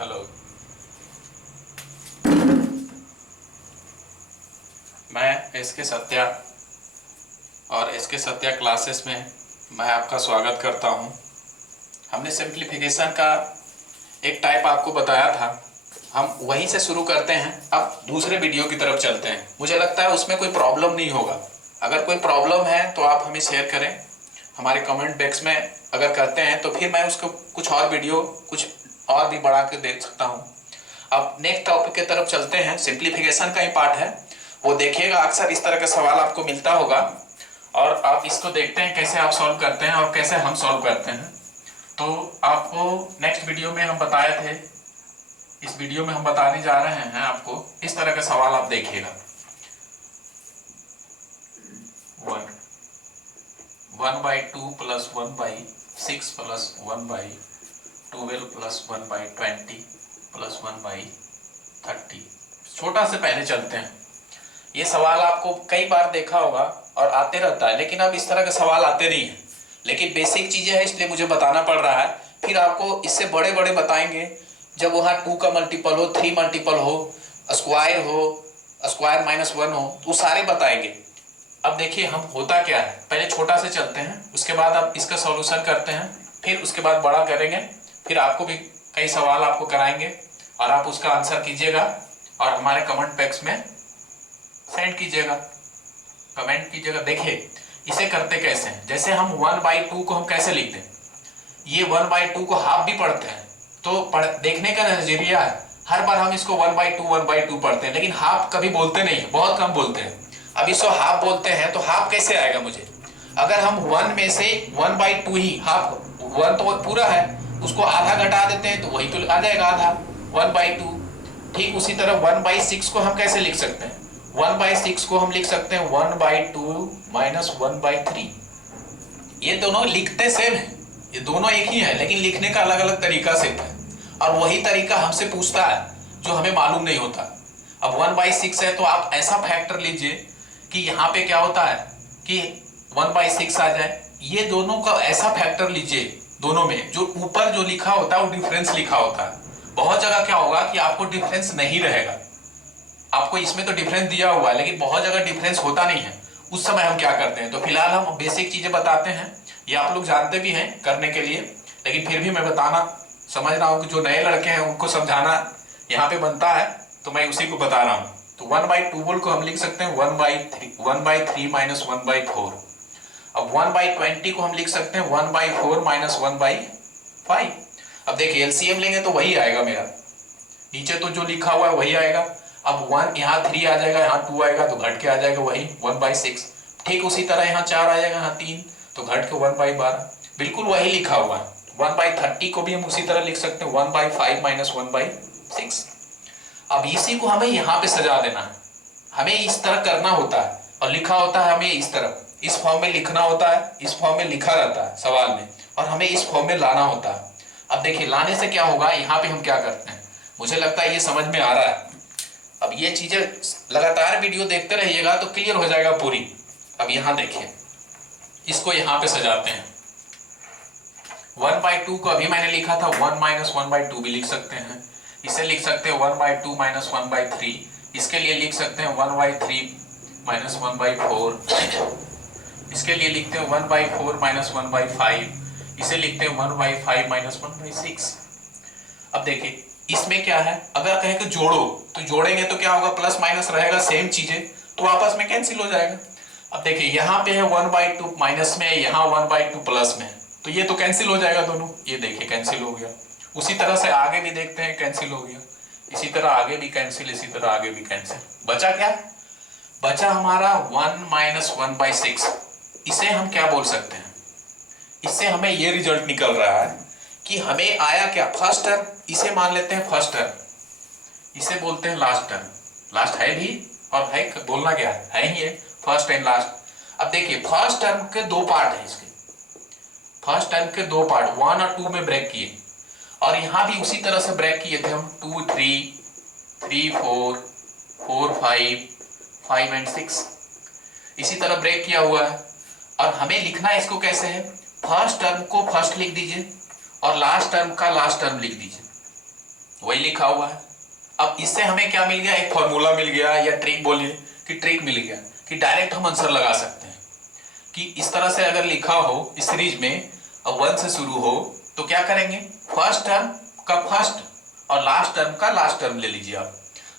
Hello. मैं S के सत्या और एस के सत्या क्लासेस में मैं आपका स्वागत करता हूं। हमने सिंप्लीफिकेशन का एक टाइप आपको बताया था, हम वहीं से शुरू करते हैं। अब दूसरे वीडियो की तरफ चलते हैं। मुझे लगता है उसमें कोई प्रॉब्लम नहीं होगा। अगर कोई प्रॉब्लम है तो आप हमें शेयर करें हमारे कमेंट बॉक्स में। अगर करते हैं तो फिर मैं उसको कुछ और वीडियो कुछ और भी बढ़ा के दे सकता हूं। अब नेक्स्ट टॉपिक की तरफ चलते हैं। सिंप्लीफिकेशन का ही पार्ट है, वो देखिएगा। अक्सर इस तरह का सवाल आपको मिलता होगा और आप इसको देखते हैं कैसे आप सॉल्व करते हैं और कैसे हम सॉल्व करते हैं। तो आपको नेक्स्ट वीडियो में हम बताए थे, इस वीडियो में हम बताने जा रहे हैं आपको इस तरह का सवाल। आप देखिएगा, 1/2 प्लस 1/6 प्लस 1/12 प्लस 1/20 प्लस 1/30। छोटा से पहले चलते हैं। ये सवाल आपको कई बार देखा होगा और आते रहता है, लेकिन अब इस तरह के सवाल आते नहीं हैं। लेकिन बेसिक चीजें हैं इसलिए मुझे बताना पड़ रहा है। फिर आपको इससे बड़े बड़े बताएंगे जब वहाँ 2 का मल्टीपल हो, 3 मल्टीपल हो, स्क्वायर हो, स्क्वायर -1 हो, तो सारे बताएंगे। अब देखिए हम होता क्या है, पहले छोटा से चलते हैं, उसके बाद आप इसका सॉल्यूशन करते हैं, फिर उसके बाद बड़ा करेंगे। फिर आपको भी कई सवाल आपको कराएंगे और आप उसका आंसर कीजिएगा और हमारे कमेंट बॉक्स में सेंड कीजिएगा, कमेंट कीजिएगा। देखिए इसे करते कैसे हैं। जैसे हम 1/2 को हम कैसे लिखते हैं, ये 1/2 को हाफ भी पढ़ते हैं। तो देखने का नजरिया है, हर बार हम इसको 1/2 पढ़ते हैं, लेकिन हाफ कभी बोलते नहीं है, बहुत कम बोलते हैं। अब इसको हाफ बोलते हैं तो हाफ कैसे आएगा मुझे, अगर हम 1 में से 1/2 ही हाफ, 1 तो पूरा है, उसको आधा घटा देते हैं तो वही तो आ जाएगा आधा, 1/2। ठीक उसी तरह 1/6 को हम कैसे लिख सकते हैं, 1/6 को हम लिख सकते हैं 1/2 माइनस 1/3। ये दोनों लिखते सेम है, ये दोनों एक ही है, लेकिन लिखने का अलग अलग तरीका से है। और वही तरीका हमसे पूछता है जो हमें मालूम नहीं होता। अब 1/6 है तो आप ऐसा फैक्टर लीजिए कि यहाँ पे क्या होता है कि 1/6 आ जाए। ये दोनों का ऐसा फैक्टर लीजिए, दोनों में जो ऊपर जो लिखा होता है वो डिफरेंस लिखा होता है। बहुत जगह क्या होगा कि आपको डिफरेंस नहीं रहेगा, आपको इसमें तो डिफरेंस दिया हुआ है लेकिन बहुत जगह डिफरेंस होता नहीं है। उस समय हम क्या करते हैं, तो फिलहाल हम बेसिक चीजें बताते हैं, ये आप लोग जानते भी हैं करने के लिए, लेकिन फिर भी मैं बताना समझ रहा हूँ कि जो नए लड़के हैं उनको समझाना यहाँ पे बनता है, तो मैं उसी को बता रहा हूँ। तो 1/2 को हम लिख सकते हैं 1/3 माइनस 1/4। अब 1/20 को हम लिख सकते हैं 1/4 माइनस 1/5। अब देखिए एलसीएम लेंगे तो वही आएगा मेरा, नीचे तो जो लिखा हुआ है वही आएगा। अब 1 यहाँ 3 आ जाएगा, यहाँ 2 आएगा तो घट के आ जाएगा वही 1/6। ठीक उसी तरह यहाँ 4 आ जाएगा, यहाँ 3 तो घट के 1/12, बिल्कुल वही लिखा हुआ है। 1/30 को भी हम उसी तरह लिख सकते हैं 1/5 माइनस 1/6। अब इसी को हमें यहाँ पे सजा देना है, हमें इस तरह करना होता है और लिखा होता है हमें इस तरह, इस फॉर्म में लिखना होता है, इस फॉर्म में लिखा रहता है सवाल में, और हमें इस फॉर्म में लाना होता है। अब देखिए लाने से क्या होगा, यहाँ पे हम क्या करते हैं, मुझे लगता है ये समझ में आ रहा है। अब ये चीजें लगातार वीडियो देखते रहिएगा तो क्लियर हो जाएगा पूरी। अब यहाँ देखिए, इसको यहाँ पे सजाते हैं। 1/2 को अभी मैंने लिखा था 1 माइनस 1/2 भी लिख सकते हैं, इसे लिख सकते हैं 1/2 माइनस 1/3, इसके लिए लिख सकते हैं 1/3 माइनस 1/4, इसके लिए लिखते हैं 1/4 माइनस 1/5, इसे लिखते हैं 1/5 माइनस 1/6। अब देखिए इसमें क्या है, अगर कहें कि जोड़ो तो जोड़ेंगे तो क्या होगा, प्लस माइनस रहेगा, सेम चीजें तो आपस में कैंसिल हो जाएगा। अब देखिए यहाँ पे है 1/2 माइनस में, यहाँ 1/2 प्लस में, तो ये तो कैंसिल हो जाएगा दोनों, ये देखिए कैंसिल हो गया। उसी तरह से आगे भी देखते हैं कैंसिल हो गया, इसी तरह आगे भी कैंसिल, इसी तरह आगे भी कैंसिल। बचा क्या, बचा हमारा 1 माइनस 1/6। इसे हम क्या बोल सकते हैं, इससे हमें ये रिजल्ट निकल रहा है कि हमें आया क्या, फर्स्ट टर्म, इसे मान लेते हैं फर्स्ट टर्म, इसे बोलते हैं लास्ट टर्म। लास्ट है भी और है बोलना क्या है ही है, फर्स्ट एंड लास्ट। अब देखिए फर्स्ट टर्म के दो पार्ट हैं, इसके फर्स्ट टर्म के दो पार्ट 1 और 2 में ब्रेक किए, और यहां भी उसी तरह से ब्रेक किए थे हम 2 3 3 4 4 5 5 एंड 6, इसी तरह ब्रेक किया हुआ है। और हमें लिखना है इसको कैसे है, फर्स्ट टर्म को फर्स्ट लिख दीजिए और लास्ट टर्म का लास्ट टर्म लिख दीजिए। वही लिखा हुआ है। अब इससे हमें क्या मिल गया, एक फॉर्मूला मिल गया, या ट्रिक बोलिए कि ट्रिक मिल गया कि डायरेक्ट हम आंसर लगा सकते हैं कि इस तरह से अगर लिखा हो इस सीरीज में, अब 1 से शुरू हो तो क्या करेंगे, फर्स्ट टर्म का फर्स्ट और लास्ट टर्म का लास्ट टर्म ले लीजिए आप।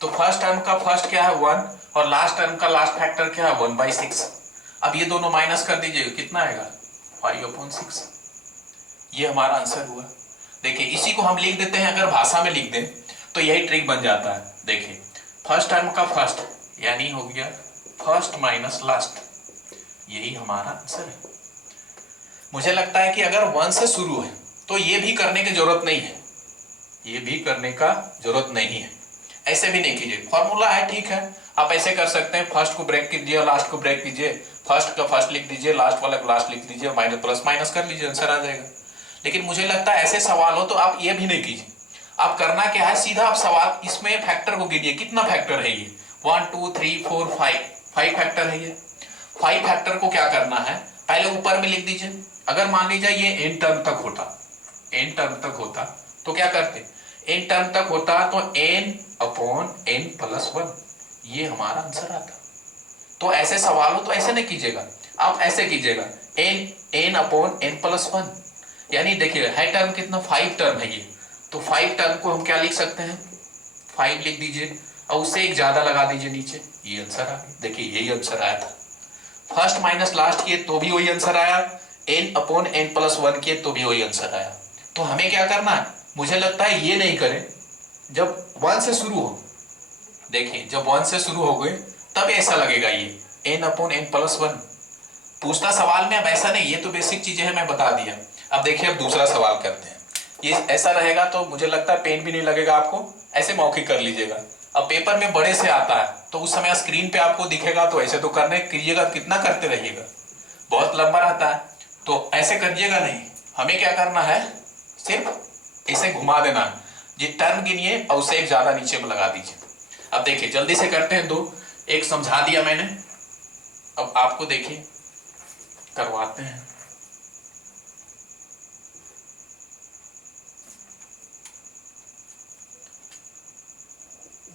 तो फर्स्ट टर्म का फर्स्ट क्या है 1 और लास्ट टर्म का लास्ट फैक्टर क्या है 1/6। अब ये दोनों माइनस कर दीजिएगा, कितना आएगा 5/6। ये हमारा आंसर हुआ। देखिए इसी को हम लिख देते हैं, अगर भाषा में लिख दें तो यही ट्रिक बन जाता है। देखिए फर्स्ट टर्म का फर्स्ट यानी हो गया फर्स्ट माइनस लास्ट, यही हमारा आंसर है। मुझे लगता है कि अगर 1 से शुरू है तो ये भी करने की जरूरत नहीं है, ये भी करने का जरूरत नहीं है, ऐसे भी नहीं कीजिए। फॉर्मूला है ठीक है, आप ऐसे कर सकते हैं, फर्स्ट को ब्रेक कीजिए और लास्ट को ब्रेक कीजिए, फर्स्ट का फर्स्ट लिख दीजिए, लास्ट वाला को लास्ट लिख दीजिए, माइनस प्लस माइनस कर लीजिए, आंसर आ जाएगा। लेकिन मुझे लगता है ऐसे सवाल हो तो आप ये भी नहीं कीजिए। आप करना क्या है, सीधा आप सवाल इसमें फैक्टर को गिनिए, कितना फैक्टर है ये 1 2 3 4 5 फैक्टर है ये। 5 फैक्टर को क्या करना है, पहले ऊपर में लिख दीजिए। अगर मान लीजिए ये n टर्म तक होता तो क्या करते, n टर्म तक होता तो n/n+1, ये हमारा आंसर आता। तो ऐसे सवाल हो तो ऐसे नहीं कीजिएगा, आप ऐसे कीजिएगा n/n+1, यानी देखिए है टर्म कितना 5 टर्म है ये, तो 5 टर्म को हम क्या लिख सकते हैं 5 लिख दीजिए और उससे एक ज्यादा लगा दीजिए नीचे, ये आंसर आ गया। देखिए यही आंसर आया था। फर्स्ट माइनस लास्ट किए तो भी वही आंसर आया, n/n+1 किए तो भी वही आंसर आया। तो हमें क्या करना है, मुझे लगता है ये नहीं करें, जब 1 से शुरू हो, देखिए जब 1 से शुरू हो गए तब ऐसा लगेगा ये n/n+1। पूछता सवाल में अब ऐसा नहीं, ये तो बेसिक चीजें हैं मैं बता दिया। अब देखिए अब दूसरा सवाल करते हैं, ये ऐसा रहेगा तो मुझे लगता है पेन भी नहीं लगेगा आपको, ऐसे मौखिक कर लीजिएगा। अब पेपर में बड़े से आता है तो उस समय स्क्रीन पे आपको दिखेगा, तो ऐसे तो करने कीजिएगा, कितना करते रहिएगा, बहुत लंबा रहता है तो ऐसे करिएगा नहीं। हमें क्या करना है, सिर्फ इसे घुमा देना है, ये टर्म गिनिए और उसे एक ज्यादा नीचे में लगा दीजिए। अब देखिए जल्दी से करते हैं, दो एक समझा दिया मैंने, अब आपको देखिए करवाते हैं।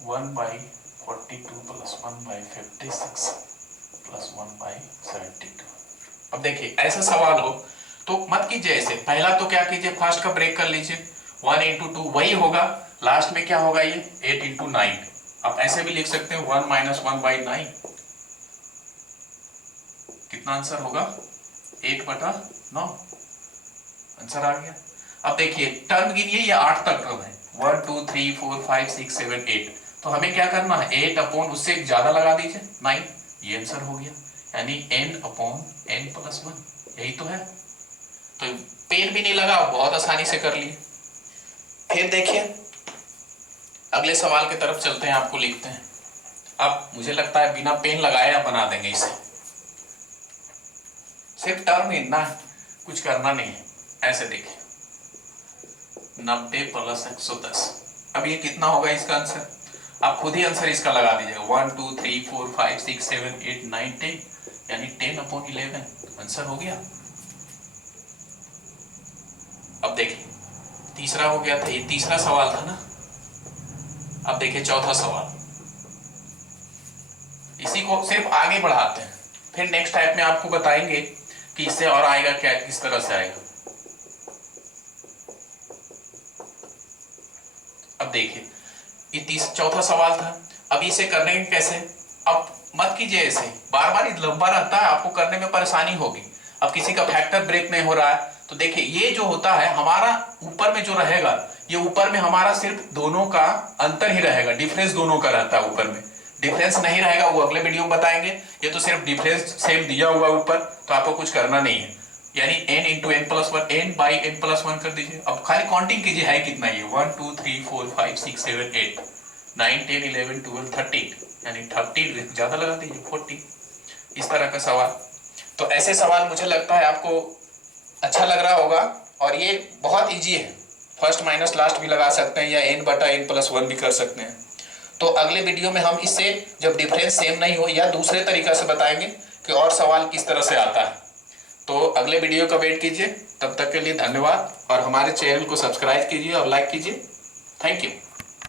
One by 42 plus 1/56 plus 1/72। अब देखिए ऐसा सवाल हो तो मत कीजिए ऐसे, पहला तो क्या कीजिए फर्स्ट का ब्रेक कर लीजिए, 1 × 2 वही होगा, लास्ट में क्या होगा ये 8 × 9। आप ऐसे भी लिख सकते हैं 1 - 1/9, कितना आंसर होगा 8/9, आंसर आ गया। अब देखिए टर्म गिनिए, ये 8 तक टर्म है, 1 2 3 4 5 6 7 8, तो हमें क्या करना है 8/ उससे ज्यादा लगा दीजिए 9, ये आंसर हो गया, यानी n/n+1, यही तो है। तो पेन भी नहीं लगा, बहुत आसानी से कर लिए। फिर देखिए अगले सवाल की तरफ चलते हैं, आपको लिखते हैं। अब मुझे लगता है बिना पेन लगाए आप बना देंगे इसे, सिर्फ टर्म गिनना है, कुछ करना नहीं है। ऐसे देखिए 90 + 110, अब ये कितना होगा इसका आंसर, आप खुद ही आंसर इसका लगा दीजिएगा, 1 2 3 4 5 6 7 8 9 10, यानी 10/11, आंसर हो गया। अब देखिए तीसरा हो गया था, ये तीसरा सवाल था ना। अब देखिए चौथा सवाल, इसी को सिर्फ आगे बढ़ाते हैं, फिर नेक्स्ट टाइप में आपको बताएंगे कि इससे और आएगा क्या, किस तरह से आएगा। अब देखिए ये चौथा सवाल था, अब इसे करने के कैसे, अब मत कीजिए ऐसे, बार बार लंबा रहता है, आपको करने में परेशानी होगी। अब किसी का फैक्टर ब्रेक नहीं हो रहा है तो देखिए ये जो होता है हमारा ऊपर में जो रहेगा, ये ऊपर में हमारा सिर्फ दोनों का अंतर ही रहेगा, डिफरेंस दोनों का रहता है, ऊपर में डिफरेंस नहीं रहेगा, वो अगले वीडियो में बताएंगे। ये तो सिर्फ डिफरेंस सेम दिया हुआ ऊपर, तो आपको कुछ करना नहीं है, यानी n × n+1, n/n+1 कर दीजिए। अब खाली काउंटिंग कीजिए है कितना ये, 1 2 3 4 5 6 7 8 9 10 11 12 13, यानी 30 ज्यादा लगा दीजिए 40, इस तरह का सवाल। तो ऐसे सवाल मुझे लगता है आपको अच्छा लग रहा होगा, और ये बहुत इजी है, फर्स्ट माइनस लास्ट भी लगा सकते हैं या n/n+1 भी कर सकते हैं। तो अगले वीडियो में हम इससे जब डिफरेंस सेम नहीं हो या दूसरे तरीका से बताएंगे कि और सवाल किस तरह से आता है। तो अगले वीडियो का वेट कीजिए, तब तक के लिए धन्यवाद, और हमारे चैनल को सब्सक्राइब कीजिए और लाइक कीजिए। Thank you.